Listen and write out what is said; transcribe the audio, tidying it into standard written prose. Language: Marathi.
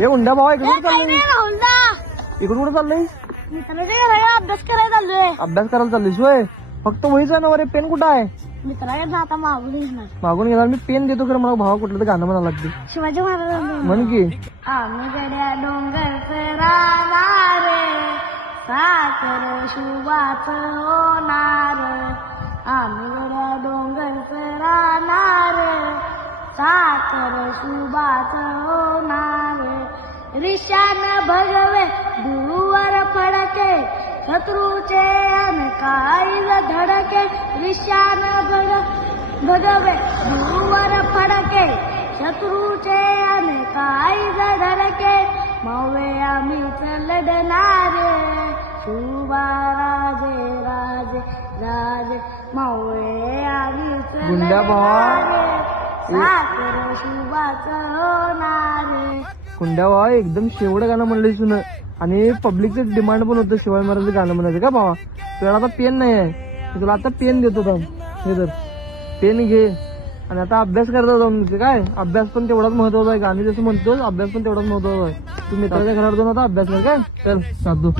हे हुंडा भावा इकडे कुठे चाललंय? राहुलदा इकडे कुठे चाललंय? मित्राच्या घराला अभ्यास करायला चाललोय. अभ्यास करायला चाललीस होय? फक्त वहीच आहे ना रे, पेन कुठं आहे? मित्राच्या आता मागून घेणार. मागून घेणार मी पेन देतो खरं, मला भावा कुठलं तर गाणं म्हणायला लागते. शिवाजी महाराजांचं म्हण की. आम्ही गड्या डोंगर राहणार साखर शुभाच होणार. आम्ही गड्या डोंगर राहणार साखर शुभाच होणार. रिशान भगवे गुरुवर फडके शत्रूचे अनकाळी धडके. रिशान भगवे गुरुवर फडके शत्रूचे अनकाळी धडके. मवे आम्हीच लढणारे शुभा राजे राजे राजे. मवे आम्हीच गुंड्या भावा. लढणारे साखर शुभाच होणारे. गुंड्या भावा एकदम शेवटं गाणं म्हणलं सुन, आणि पब्लिकचं डिमांड पण होतं शिवाजी महाराजांचं गाणं म्हणायचं का भावा? तुला आता पेन नाही आहे, मी तुला आता पेन देतो थांब. हे तर पेन घे आणि आता अभ्यास करता जाऊन. काय अभ्यास पण तेवढाच महत्वाचा आहे, गाणी जसं म्हणतो अभ्यास पण तेवढाच महत्वाचा आहे. तू मित्राच्या घरावर जाऊन आता अभ्यास कर काय. चल साधू.